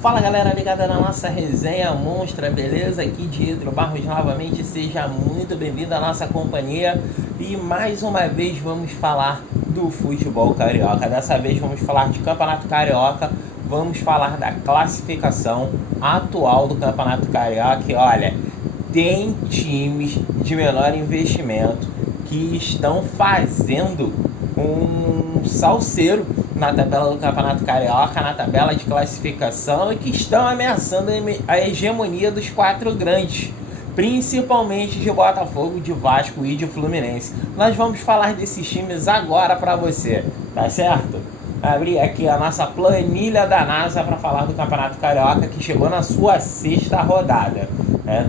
Fala galera ligada na nossa resenha monstra, beleza? Aqui Diego Barros novamente, seja muito bem-vindo à nossa companhia. E mais uma vez vamos falar do futebol carioca. Dessa vez vamos falar de Campeonato Carioca, vamos falar da classificação atual do Campeonato Carioca. E olha, tem times de menor investimento que estão fazendo um salseiro na tabela do Campeonato Carioca, na tabela de classificação, e que estão ameaçando a hegemonia dos quatro grandes, principalmente de Botafogo, de Vasco e de Fluminense. Nós vamos falar desses times agora para você, tá certo? Abri aqui a nossa planilha da NASA para falar do Campeonato Carioca, que chegou na sua sexta rodada.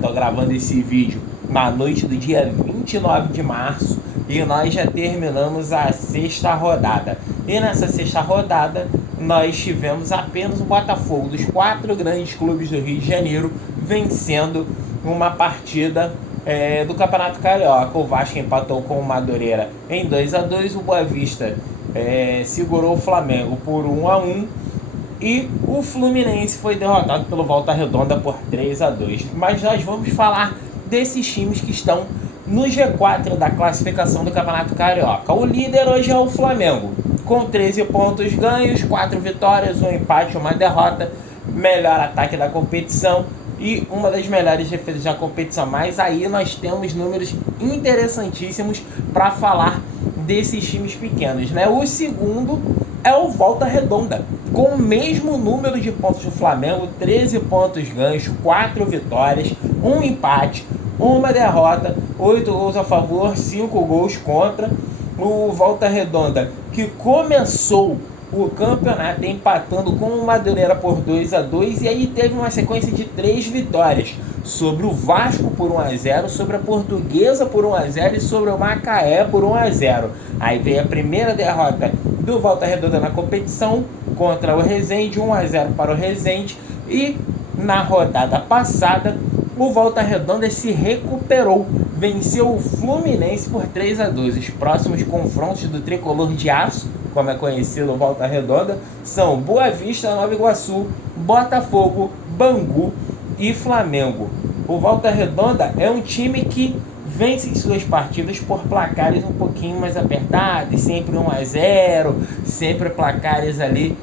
Tô gravando esse vídeo na noite do dia 29 de março e nós já terminamos a sexta rodada. E nessa sexta rodada nós tivemos apenas o Botafogo, dos quatro grandes clubes do Rio de Janeiro, vencendo uma partida do Campeonato Carioca. O Vasco empatou com o Madureira em 2-2, o Boa Vista segurou o Flamengo por 1-1 e o Fluminense foi derrotado pelo Volta Redonda por 3-2. Mas nós vamos falar desses times que estão no G4 da classificação do Campeonato Carioca. O líder hoje é o Flamengo, com 13 pontos ganhos, 4 vitórias, 1 empate, 1 derrota, melhor ataque da competição e uma das melhores defesas da competição. Mas aí nós temos números interessantíssimos para falar desses times pequenos, né? O segundo é o Volta Redonda, com o mesmo número de pontos do Flamengo, 13 pontos ganhos, 4 vitórias, 1 empate, 1 derrota, 8 gols a favor, 5 gols contra. O Volta Redonda, que começou o campeonato empatando com o Madureira por 2-2 e aí teve uma sequência de 3 vitórias sobre o Vasco por 1-0, sobre a Portuguesa por 1-0 e sobre o Macaé por 1-0. Aí veio a primeira derrota do Volta Redonda na competição contra o Resende, 1-0 para o Resende, e na rodada passada o Volta Redonda se recuperou, venceu o Fluminense por 3-2. Os próximos confrontos do tricolor de aço, como é conhecido o Volta Redonda, são Boa Vista, Nova Iguaçu, Botafogo, Bangu e Flamengo. O Volta Redonda é um time que vence suas partidas por placares um pouquinho mais apertados, sempre 1-0, sempre placares ali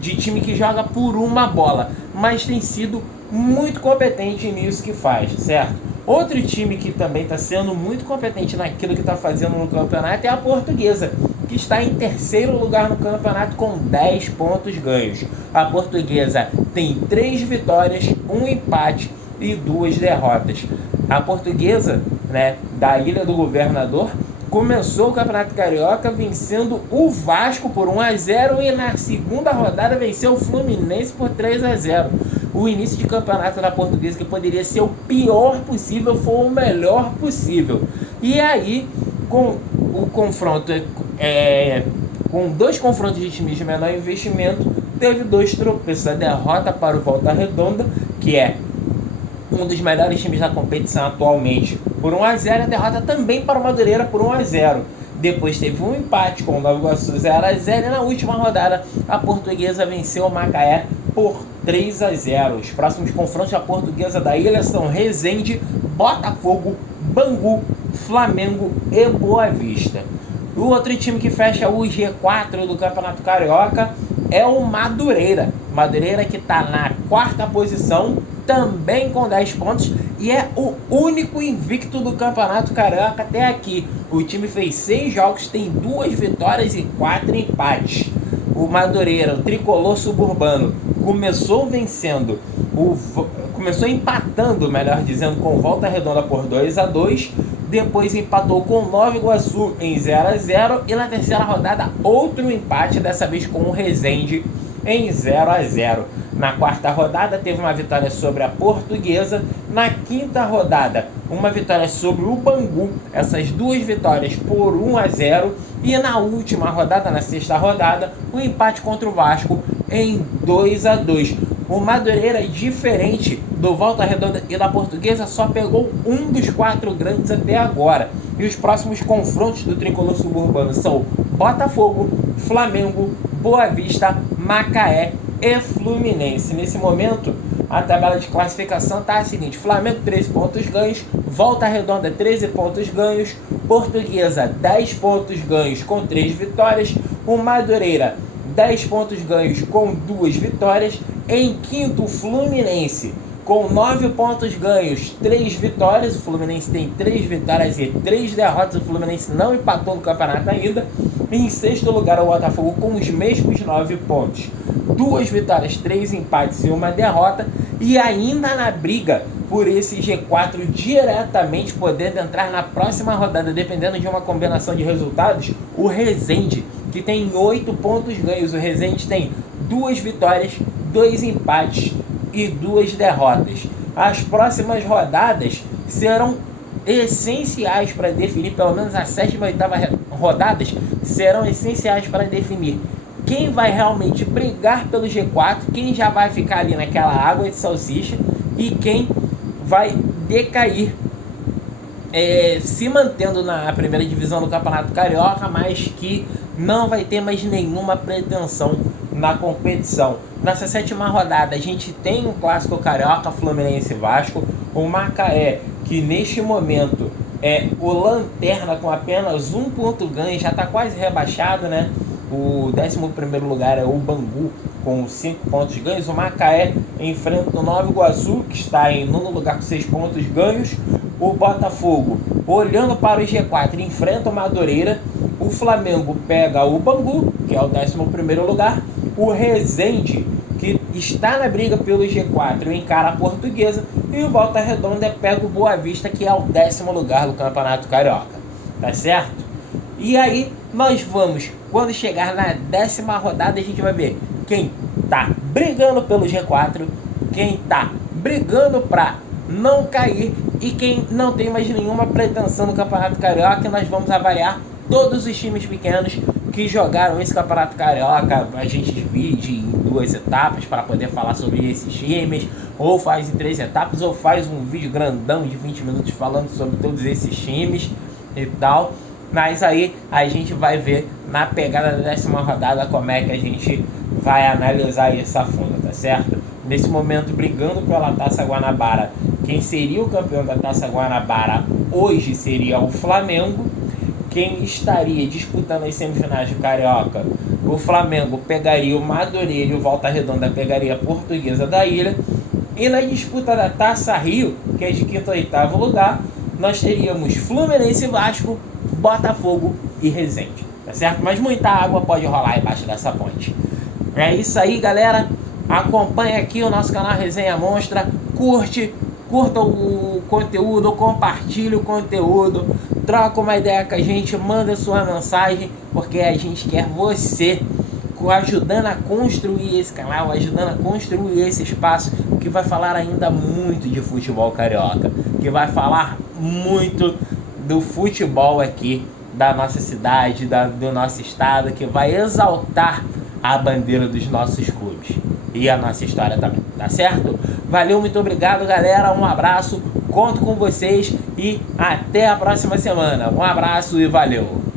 de time que joga por uma bola, mas tem sido muito competente nisso que faz, certo? Outro time que também está sendo muito competente naquilo que está fazendo no campeonato é a Portuguesa, que está em terceiro lugar no campeonato com 10 pontos ganhos. A Portuguesa tem 3 vitórias, 1 empate e 2 derrotas. A Portuguesa, da Ilha do Governador, começou o Campeonato Carioca vencendo o Vasco por 1-0 e na segunda rodada venceu o Fluminense por 3-0. O início de campeonato da Portuguesa, que poderia ser o pior possível, foi o melhor possível. E aí, com o confronto, com 2 confrontos de times de menor investimento, teve 2 tropeços. A derrota para o Volta Redonda, que é um dos melhores times da competição atualmente, por 1-0, a derrota também para o Madureira por 1-0. Depois teve um empate com o Nova Iguaçu 0-0 e na última rodada a Portuguesa venceu o Macaé por 3-0. Os próximos confrontos da Portuguesa da Ilha são Resende, Botafogo, Bangu, Flamengo e Boa Vista. O outro time que fecha o G4 do Campeonato Carioca é o Madureira. Madureira, que está na 4ª posição, também com 10 pontos, e é o único invicto do Campeonato Carioca até aqui. O time fez 6 jogos, tem 2 vitórias e 4 empates. O Madureira, o tricolor suburbano, começou empatando, melhor dizendo, com Volta Redonda por 2-2, depois empatou com Nova Iguaçu em 0-0 e na terceira rodada outro empate, dessa vez com o Resende em 0-0. Na 4ª rodada teve uma vitória sobre a Portuguesa, na 5ª rodada uma vitória sobre o Bangu, essas 2 vitórias por 1-0, e na última rodada, na 6ª rodada, um empate contra o Vasco em 2-2. O Madureira, diferente do Volta Redonda e da Portuguesa, só pegou um dos 4 grandes até agora. E os próximos confrontos do tricolor suburbano são Botafogo, Flamengo, Boa Vista, Macaé e Fluminense. Nesse momento, a tabela de classificação está a seguinte: Flamengo 13 pontos ganhos, Volta Redonda 13 pontos ganhos, Portuguesa 10 pontos ganhos com 3 vitórias, o Madureira 10 pontos ganhos com 2 vitórias, em quinto Fluminense com 9 pontos ganhos, 3 vitórias. O Fluminense tem 3 vitórias e 3 derrotas. O Fluminense não empatou no campeonato ainda. Em sexto lugar, o Botafogo com os mesmos 9 pontos, 2 vitórias, 3 empates e 1 derrota. E ainda na briga por esse G4, diretamente podendo entrar na próxima rodada, dependendo de uma combinação de resultados, o Resende, que tem 8 pontos ganhos. O Resende tem 2 vitórias, 2 empates e 2 derrotas. As próximas rodadas serão essenciais para definir, pelo menos a sétima e oitava rodadas serão essenciais para definir quem vai realmente brigar pelo G4, quem já vai ficar ali naquela água de salsicha e quem vai decair, se mantendo na primeira divisão do Campeonato Carioca, mas que não vai ter mais nenhuma pretensão na competição. Nessa sétima rodada a gente tem um clássico carioca, Fluminense e Vasco. O Macaé, que neste momento é o lanterna com apenas 1 ponto ganho, já está quase rebaixado, né? O 11º lugar é o Bangu com 5 pontos ganhos. O Macaé enfrenta o Nova Iguaçu, que está em nono lugar com 6 pontos ganhos. O Botafogo, olhando para o G4, enfrenta o Madureira. O Flamengo pega o Bangu, que é o 11º lugar. O Resende, que está na briga pelo G4, encara a Portuguesa. E o Volta Redonda pega o Boa Vista, que é o 10º lugar do Campeonato Carioca. Tá certo? E aí nós vamos, quando chegar na 10ª rodada, a gente vai ver quem tá brigando pelo G4, quem tá brigando para não cair e quem não tem mais nenhuma pretensão no Campeonato Carioca. E nós vamos avaliar todos os times pequenos que jogaram esse Campeonato Carioca. A gente divide em 2 etapas para poder falar sobre esses times, ou faz em 3 etapas, ou faz um vídeo grandão de 20 minutos falando sobre todos esses times e tal. Mas aí a gente vai ver na pegada da 10ª rodada como é que a gente vai analisar isso a fundo, tá certo? Nesse momento, brigando pela Taça Guanabara, quem seria o campeão da Taça Guanabara hoje seria o Flamengo. Quem estaria disputando as semifinais do Carioca, o Flamengo pegaria o Madureira e o Volta Redonda pegaria a Portuguesa da Ilha. E na disputa da Taça Rio, que é de 5º a 8º lugar, nós teríamos Fluminense e Vasco, Botafogo e Resende, tá certo? Mas muita água pode rolar embaixo dessa ponte. É isso aí, galera. Acompanha aqui o nosso canal Resenha Monstra. Curta o conteúdo, compartilhe o conteúdo, troca uma ideia com a gente, manda sua mensagem, porque a gente quer você ajudando a construir esse canal, ajudando a construir esse espaço que vai falar ainda muito de futebol carioca, que vai falar muito do futebol aqui da nossa cidade, do nosso estado, que vai exaltar a bandeira dos nossos clubes e a nossa história também, tá certo? Valeu, muito obrigado, galera, um abraço, conto com vocês e até a próxima semana. Um abraço e valeu!